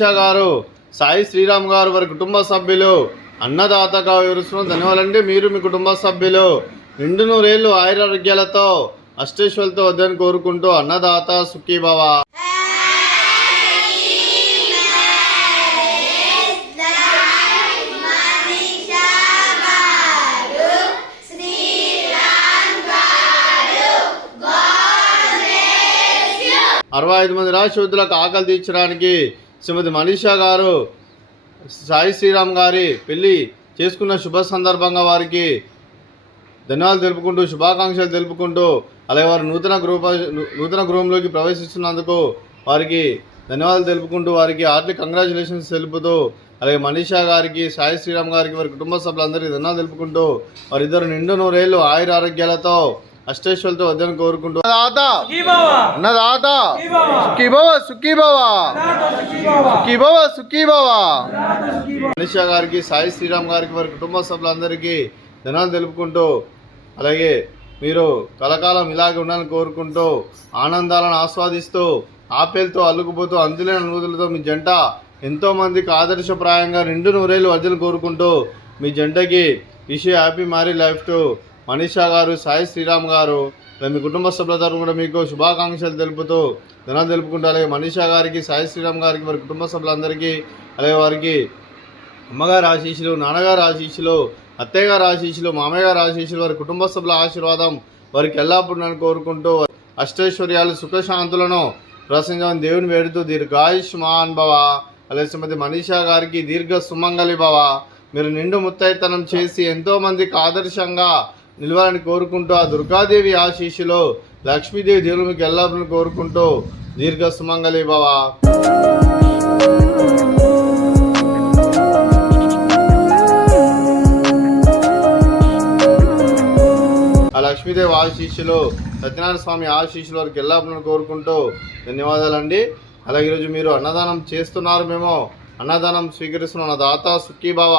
మనీషా గారు, సాయి శ్రీరామ్ గారు, వారి కుటుంబ సభ్యులు అన్నదాతగా వివరిస్తున్న ధన్యవాదాలండి. మీరు మీ కుటుంబ సభ్యులు నిండు నూరేళ్లు ఆయురారోగ్యాలతో అష్టేశ్వరులతో వద్దని కోరుకుంటూ అన్నదాత సుఖీభవ. అరవై 65 మంది రాష్ట్రపతులకు ఆకలి తీర్చడానికి శ్రీమతి మనీషా గారు సాయి శ్రీరామ్ గారి పెళ్లి చేసుకున్న శుభ సందర్భంగా వారికి ధన్యవాదాలు తెలుపుకుంటూ శుభాకాంక్షలు తెలుపుకుంటూ అలాగే వారు నూతన గృహంలోకి ప్రవేశిస్తున్నందుకు వారికి ధన్యవాదాలు తెలుపుకుంటూ వారికి హార్ట్లీ కంగ్రాచులేషన్స్ తెలుపుతూ అలాగే మనీషా గారికి, సాయి శ్రీరామ్ గారికి, వారి కుటుంబ సభ్యులందరికీ ధన్యవాదాలు తెలుపుకుంటూ వారిద్దరు నిండు నూరేళ్లు ఆయుర ఆరోగ్యాలతో అష్టేశ్వరులతో వద్దని కోరుకుంటూ మనీషా గారికి, సాయి శ్రీరామ్ గారికి, వారి కుటుంబ సభ్యులందరికీ ధన్యవాదాలు తెలుపుకుంటూ అలాగే మీరు కలకాలం ఇలాగే ఉండాలని కోరుకుంటూ ఆనందాలను ఆస్వాదిస్తూ ఆపేలతో అల్లుకుపోతూ అందులేని అనుభూతులతో మీ జంట ఎంతోమందికి ఆదర్శప్రాయంగా నిండు నూరేళ్ళు వర్జలు కోరుకుంటూ మీ జంటకి happy married life to Manisha garu, Sai Sriram గారు, మీ కుటుంబ సభ్యుల తరఫున కూడా మీకు శుభాకాంక్షలు తెలుపుతూ ధన్యవాదాలు తెలుపుకుంటూ అలాగే మనీషా గారికి, సాయి శ్రీరామ్ గారికి, వారి కుటుంబ సభ్యులందరికీ అలాగే వారికి అమ్మగారి ఆశీస్సులు, నాన్నగారి ఆశీస్సులు, అత్తయ్య గారి ఆశీస్సులు, మామయ్య గారి ఆశీస్సులు, వారి కుటుంబ సభ్యుల ఆశీర్వాదం వారికి ఎల్లప్పుడూ నన్ను కోరుకుంటూ అష్టైశ్వర్యాలు సుఖశాంతులను ప్రసంగం దేవుని వేడుతూ దీర్ఘాయుష్మాన్ భవ. అలాగే శ్రీమతి మనీషా గారికి దీర్ఘ సుమంగళి భవ. మీరు నిండు ముత్తైతనం చేసి ఎంతోమందికి ఆదర్శంగా నిలవాలని కోరుకుంటూ ఆ దుర్గాదేవి ఆశీస్సులు, లక్ష్మీదేవి దేవుని మీకు ఎల్లప్పుడూ కోరుకుంటూ దీర్ఘ సుమంగళి భవ. ఆ లక్ష్మీదేవి ఆశీస్సులు, సత్యనారాయణ స్వామి ఆశీస్సులు వారికి ఎల్లప్పుడూ కోరుకుంటూ ధన్యవాదాలండి. అలాగే ఈరోజు మీరు అన్నదానం చేస్తున్నారు, మేము అన్నదానం స్వీకరిస్తున్న దాత సుఖీభవ.